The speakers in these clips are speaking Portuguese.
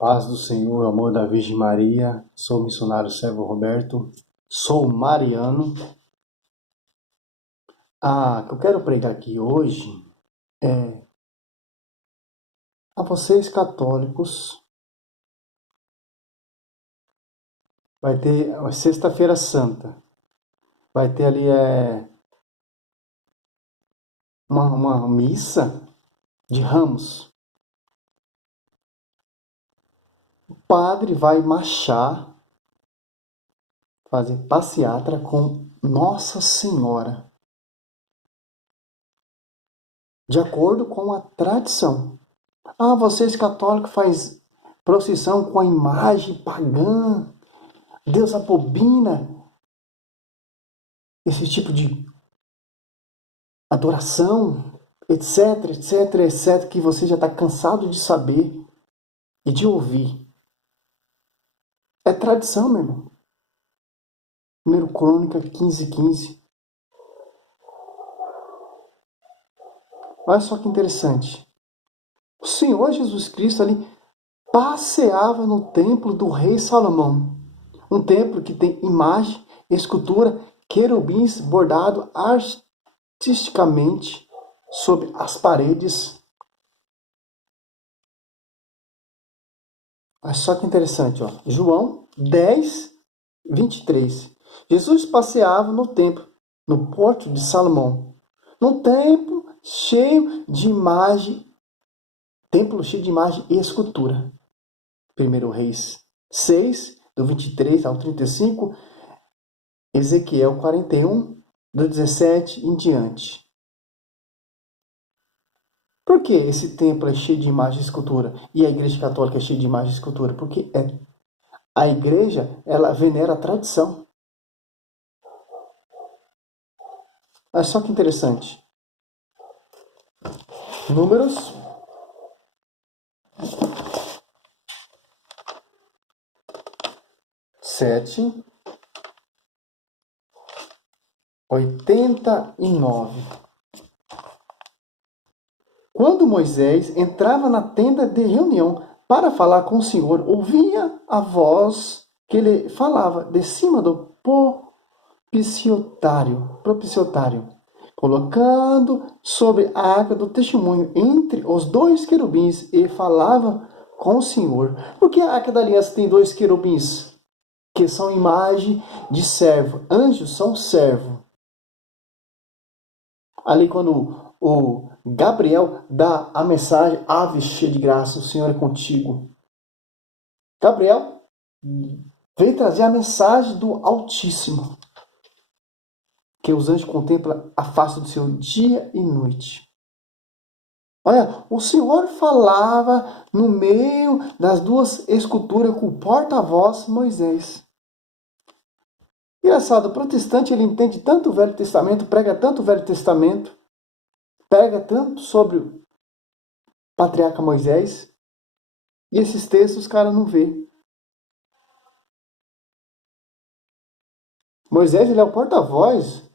Paz do Senhor, amor da Virgem Maria, sou o missionário Servo Roberto, sou mariano. Que eu quero pregar aqui hoje é a vocês católicos. Vai ter Sexta-feira Santa, vai ter ali uma missa de Ramos. O padre vai marchar, fazer passeata com Nossa Senhora, de acordo com a tradição. Vocês católicos faz procissão com a imagem pagã, Deus abomina esse tipo de adoração, etc, etc, etc, que você já está cansado de saber e de ouvir. É tradição, meu irmão. 1 Crônica 15:15. Olha só que interessante. O Senhor Jesus Cristo ali passeava no templo do rei Salomão. Um templo que tem imagem, escultura, querubins bordado artisticamente sobre as paredes. Olha só que interessante, ó. João 10:23. Jesus passeava no templo, no Porto de Salomão. Num templo cheio de imagem e escultura. 1 Reis 6, do 23 ao 35, Ezequiel 41, do 17 em diante. Por que esse templo é cheio de imagem e escultura e a Igreja Católica é cheia de imagem e escultura? Porque a Igreja, ela venera a tradição. Olha só que interessante. Números 7:89. Quando Moisés entrava na tenda de reunião para falar com o Senhor, ouvia a voz que ele falava de cima do propiciatário, colocando sobre a arca do testemunho entre os dois querubins e falava com o Senhor. Por que a arca da aliança tem dois querubins? Que são imagem de servo. Anjos são servo. Ali quando o Gabriel dá a mensagem, ave cheia de graça, o Senhor é contigo. Gabriel veio trazer a mensagem do Altíssimo, que os anjos contemplam a face do Senhor dia e noite. Olha, o Senhor falava no meio das duas esculturas com o porta-voz Moisés. Engraçado, o protestante ele entende tanto o Velho Testamento, prega tanto o Velho Testamento, prega tanto sobre o patriarca Moisés, e esses textos os caras não vê. Moisés ele é o porta-voz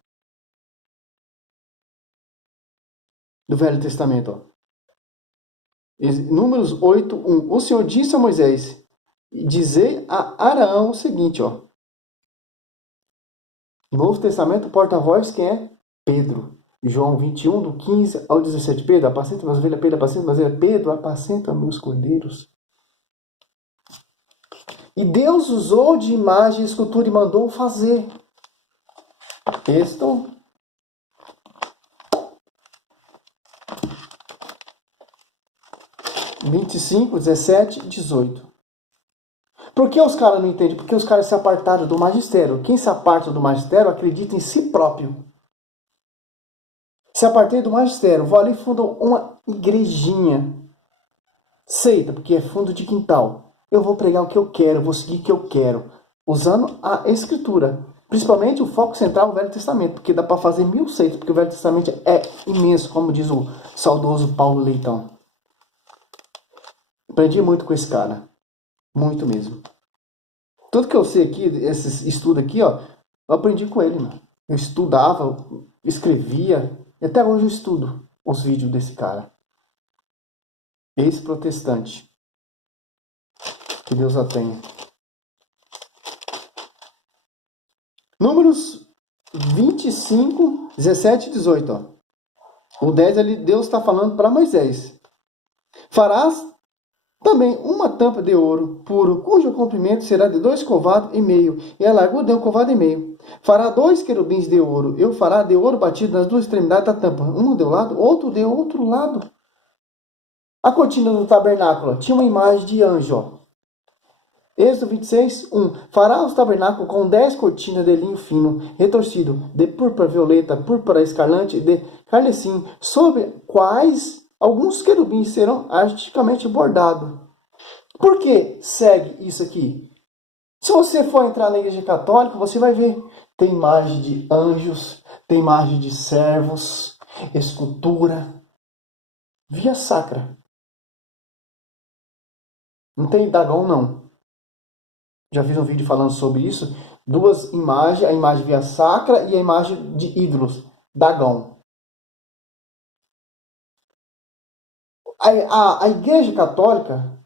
do Velho Testamento. Ó. Números 8:1. O Senhor disse a Moisés, dizei a Araão o seguinte, ó. Novo Testamento, porta-voz, quem é? Pedro. João 21, do 15 ao 17. Pedro, apacenta minhas ovelhas, Pedro, apacenta minhas ovelhas. Pedro, apacenta meus cordeiros. E Deus usou de imagem e escultura e mandou fazer. Êxodo 25, 17 e 18. Por que os caras não entendem? Porque os caras se apartaram do magistério. Quem se aparta do magistério acredita em si próprio. Se apartei do magistério, vou ali e fundo uma igrejinha. Seita, porque é fundo de quintal. Eu vou pregar o que eu quero, vou seguir o que eu quero. Usando a Escritura. Principalmente o foco central é o Velho Testamento. Porque dá para fazer 1000 seitas, porque o Velho Testamento é imenso, como diz o saudoso Paulo Leitão. Aprendi muito com esse cara. Muito mesmo. Tudo que eu sei aqui, esse estudo aqui, ó, eu aprendi com ele, mano. Eu estudava, escrevia, e até hoje eu estudo os vídeos desse cara. Ex-protestante. Que Deus a tenha. Números 25, 17 e 18. Ó. O 10 ali, Deus está falando para Moisés. Farás também uma tampa de ouro puro, cujo comprimento será de 2,5 covados e a largura de 1,5 covados. Fará 2 querubins de ouro. Eu fará de ouro batido nas duas extremidades da tampa. Um de um lado, outro de outro lado. A cortina do tabernáculo tinha uma imagem de anjo. Ó. Êxodo 26, 1. Fará os tabernáculos com 10 cortinas de linho fino, retorcido, de púrpura violeta, púrpura escarlate, de carmesim, sobre quais alguns querubins serão artisticamente bordados. Por que segue isso aqui? Se você for entrar na igreja católica, você vai ver. Tem imagem de anjos, tem imagem de servos, escultura, via sacra. Não tem Dagão, não. Já fiz um vídeo falando sobre isso. Duas imagens, a imagem via sacra e a imagem de ídolos, Dagão. A igreja católica,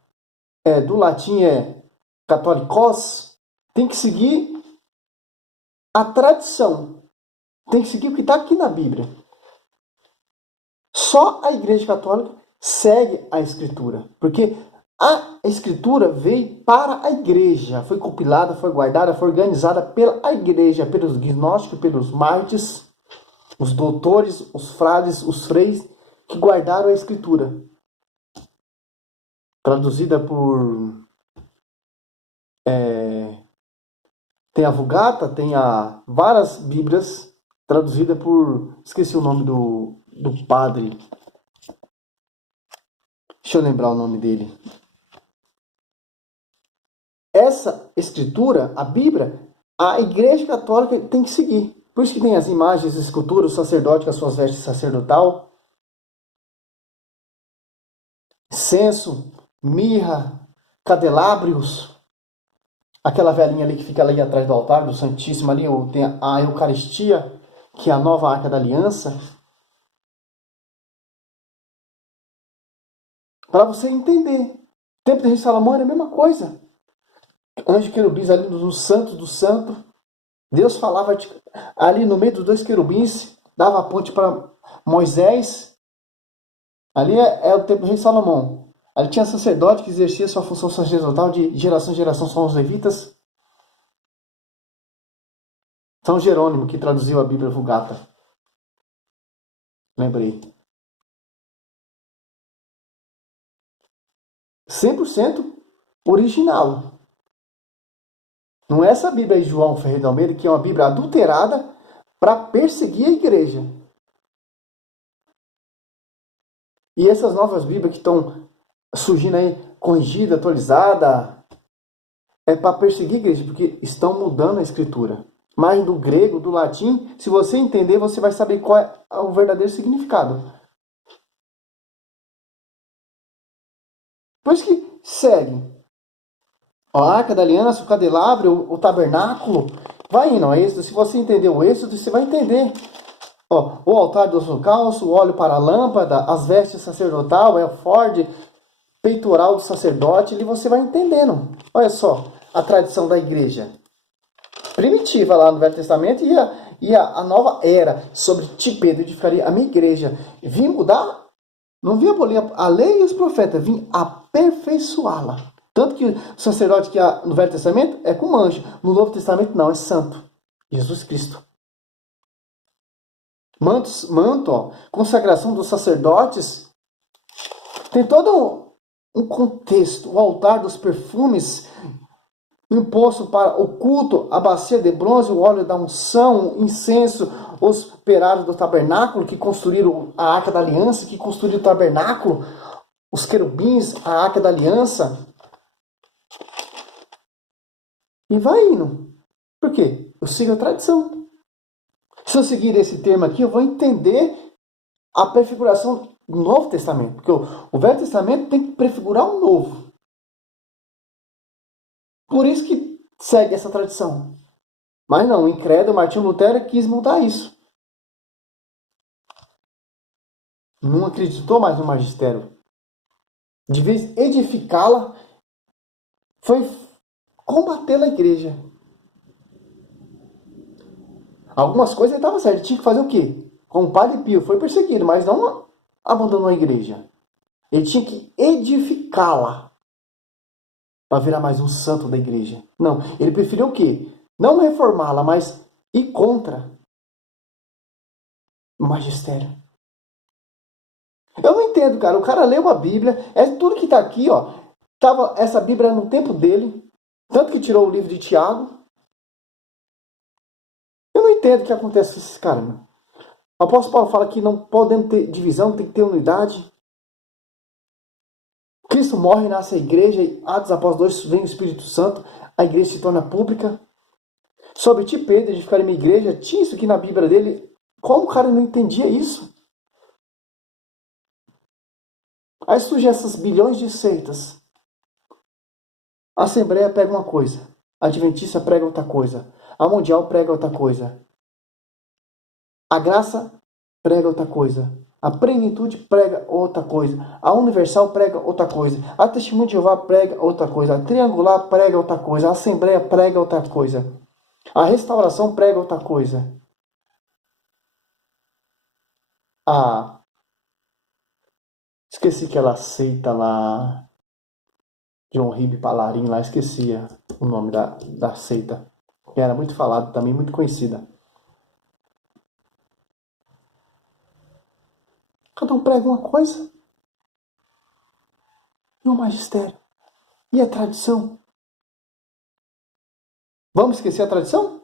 do latim é catholicos, tem que seguir a tradição. Tem que seguir o que está aqui na Bíblia. Só a igreja católica segue a escritura. Porque a escritura veio para a igreja. Foi compilada, foi guardada, foi organizada pela igreja, pelos gnósticos, pelos mártires, os doutores, os frades, os freis, que guardaram a escritura. Traduzida por... tem a Vulgata, tem várias bíblias traduzida por... Esqueci o nome do padre. Deixa eu lembrar o nome dele. Essa escritura, a Bíblia, a igreja católica tem que seguir. Por isso que tem as imagens, as esculturas, o sacerdote com as suas vestes sacerdotal, incenso, mirra, candelabros, aquela velhinha ali que fica ali atrás do altar, do Santíssimo ali, tem a Eucaristia, que é a nova Arca da Aliança. Para você entender. O tempo de Salomão era a mesma coisa. Anjo querubins ali no santo do santo. Deus falava ali no meio dos dois querubins, dava a ponte para Moisés. Ali é o tempo do rei Salomão. Ali tinha sacerdote que exercia sua função sacerdotal de geração em geração, são os levitas. São Jerônimo, que traduziu a Bíblia Vulgata. Lembrei. 100% original. Não é essa Bíblia de João Ferreira de Almeida, que é uma Bíblia adulterada para perseguir a igreja. E essas novas Bíblias que estão surgindo aí, corrigida, atualizada, é para perseguir a igreja, porque estão mudando a escritura. Mas do grego, do latim, se você entender, você vai saber qual é o verdadeiro significado. Por isso que segue. A Arca da Aliança, o candelabro, o tabernáculo. Vai indo, êxodo. Se você entender o êxodo, você vai entender. O altar do holocausto, o óleo para a lâmpada, as vestes sacerdotal, o éfode, peitoral do sacerdote, ali você vai entendendo. Olha só, a tradição da igreja primitiva lá no Velho Testamento e a nova era sobre Pedro edificaria a minha igreja. Vim mudar, não vim abolir a lei e os profetas, vim aperfeiçoá-la. Tanto que o sacerdote que há no Velho Testamento é como anjo. No Novo Testamento não, é santo. Jesus Cristo. Manto, ó, consagração dos sacerdotes. Tem todo um contexto. O altar dos perfumes imposto para o culto, a bacia de bronze, o óleo da unção, o incenso, os operários do tabernáculo que construíram a Arca da Aliança, que construíram o tabernáculo, os querubins, a Arca da Aliança. E vai indo. Por quê? Eu sigo a tradição. Se eu seguir esse termo aqui, eu vou entender a prefiguração do Novo Testamento. Porque o Velho Testamento tem que prefigurar o Novo. Por isso que segue essa tradição. Mas não, o incrédulo Martinho Lutero quis mudar isso. Não acreditou mais no magistério. De vez edificá-la, foi combater a igreja. Algumas coisas ele estava certo. Ele tinha que fazer o quê? Como o Padre Pio foi perseguido, mas não abandonou a igreja. Ele tinha que edificá-la para virar mais um santo da igreja. Não, ele preferiu o quê? Não reformá-la, mas ir contra o magistério. Eu não entendo, cara. O cara leu a Bíblia, tudo que está aqui, ó. Tava essa Bíblia no tempo dele, tanto que tirou o livro de Tiago. Eu não entendo o que acontece com esses caras, meu. O apóstolo Paulo fala que não podemos ter divisão, tem que ter unidade. Cristo morre, nasce a igreja, e Atos Apóstolos 2 vem o Espírito Santo, a igreja se torna pública. Sobre ti, Pedro, de ficar em minha igreja, tinha isso aqui na Bíblia dele. Como o cara não entendia isso? Aí surgem essas bilhões de seitas. A Assembleia prega uma coisa, a Adventista prega outra coisa, a Mundial prega outra coisa, a Graça prega outra coisa, a Plenitude prega outra coisa, a Universal prega outra coisa, a Testemunho de Jeová prega outra coisa, a Triangular prega outra coisa, a Assembleia prega outra coisa, a Restauração prega outra coisa. Esqueci aquela seita lá, John Ribbe Palarin lá, esquecia o nome da seita, que era muito falado também, muito conhecida. Cada um prega uma coisa. E o magistério? E a tradição? Vamos esquecer a tradição?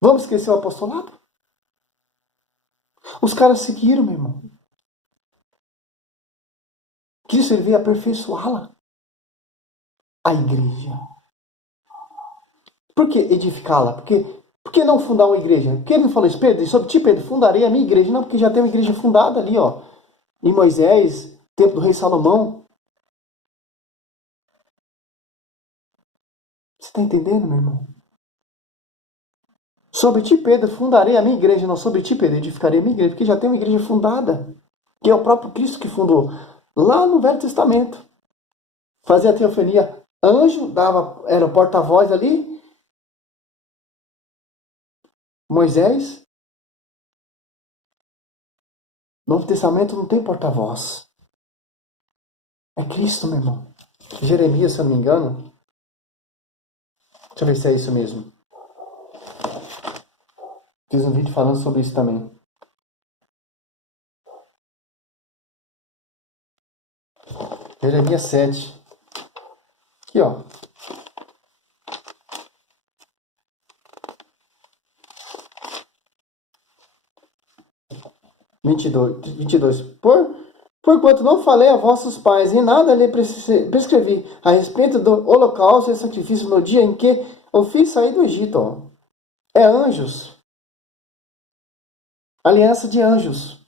Vamos esquecer o apostolado? Os caras seguiram, meu irmão. Cristo ele veio aperfeiçoá-la. A igreja. Por que edificá-la? Por que não fundar uma igreja? Por que ele não falou isso? Pedro, sobre ti, Pedro, fundarei a minha igreja. Não, porque já tem uma igreja fundada ali, ó. Em Moisés, tempo do rei Salomão. Você está entendendo, meu irmão? Sobre ti, Pedro, fundarei a minha igreja. Não, sobre ti, Pedro, edificarei a minha igreja. Porque já tem uma igreja fundada. Que é o próprio Cristo que fundou. Lá no Velho Testamento. Fazia a teofania. Anjo era o porta-voz ali. Moisés. Novo Testamento não tem porta-voz. É Cristo, meu irmão. Jeremias, se eu não me engano. Deixa eu ver se é isso mesmo. Fiz um vídeo falando sobre isso também. Jeremias 7. Aqui, ó. Vinte e dois. Porquanto não falei a vossos pais, e nada lhe prescrevi a respeito do holocausto e sacrifício no dia em que o fiz sair do Egito. Ó. É anjos. Aliança de anjos.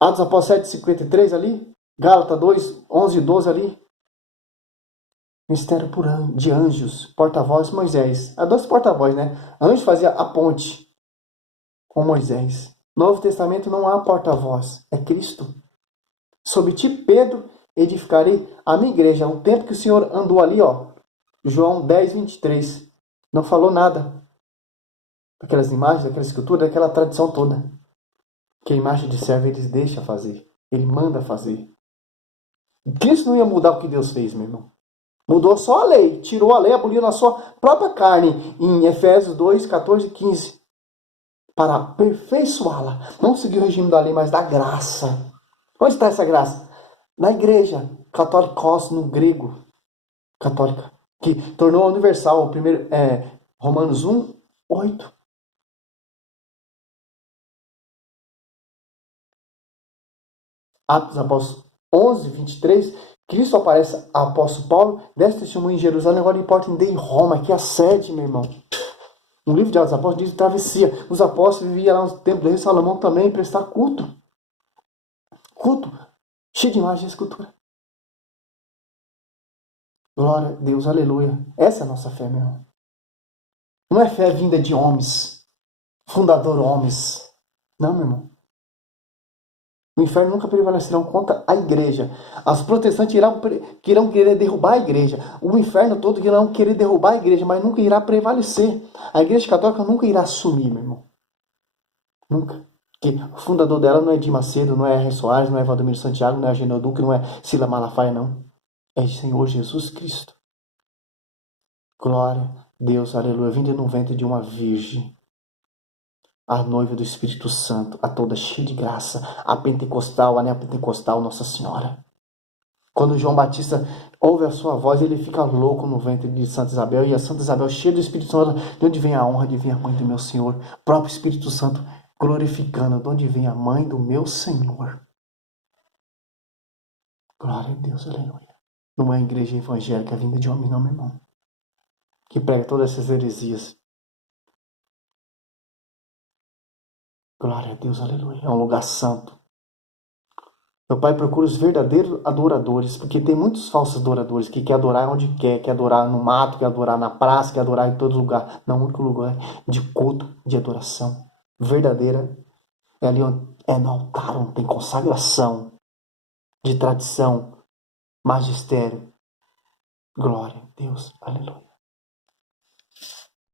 Atos Apóstolos 7:53 ali. Gálatas 2, 11 e 12 ali. Mistério de anjos. Porta-voz Moisés. Há dois porta-voz, né? Anjo fazia a ponte com Moisés. Novo Testamento não há porta-voz. É Cristo. Sobre ti, Pedro, edificarei a minha igreja. O tempo que o Senhor andou ali, ó. João 10:23. Não falou nada. Daquelas imagens, daquela escultura, daquela tradição toda. Que a imagem de servo ele deixa fazer. Ele manda fazer. Cristo não ia mudar o que Deus fez, meu irmão. Mudou só a lei. Tirou a lei, aboliu na sua própria carne. Em Efésios 2, 14 e 15. Para aperfeiçoá-la. Não seguir o regime da lei, mas da graça. Onde está essa graça? Na igreja. Católicos, no grego. Católica. Que tornou universal. O primeiro Romanos 1, 8. Atos Apóstolos 11, 23. Cristo aparece a apóstolo Paulo, desce testemunho em Jerusalém, agora importa em Roma, que é a sede, meu irmão. No livro de Atos Apóstolos diz travessia. Os apóstolos viviam lá no templo do rei Salomão também prestar culto. Culto. Cheio de imagem e escultura. Glória a Deus, aleluia. Essa é a nossa fé, meu irmão. Não é fé vinda de homens. Fundador homens. Não, meu irmão. O inferno nunca prevalecerá contra a igreja. As protestantes irão querer derrubar a igreja. O inferno todo irão querer derrubar a igreja, mas nunca irá prevalecer. A igreja católica nunca irá assumir, meu irmão. Nunca. Porque o fundador dela não é Di Macedo, não é R. Soares, não é Valdomiro Santiago, não é Agênio Duque, não é Sila Malafaia, não. É o Senhor Jesus Cristo. Glória a Deus, aleluia. Vindo no ventre de uma virgem. A noiva do Espírito Santo, a toda cheia de graça, a pentecostal, a neopentecostal, Nossa Senhora. Quando João Batista ouve a sua voz, ele fica louco no ventre de Santa Isabel, e a Santa Isabel, cheia do Espírito Santo, de onde vem a honra, de onde vem a mãe do meu Senhor, o próprio Espírito Santo glorificando, de onde vem a mãe do meu Senhor. Glória a Deus, aleluia. Não é a igreja evangélica vinda de homem, não, meu irmão, que prega todas essas heresias. Glória a Deus, aleluia. É um lugar santo. Meu Pai procura os verdadeiros adoradores, porque tem muitos falsos adoradores que quer adorar onde quer adorar no mato, quer adorar na praça, quer adorar em todo lugar. Não, o único lugar de culto, de adoração verdadeira é ali onde é no altar, onde tem consagração, de tradição, magistério. Glória a Deus, aleluia.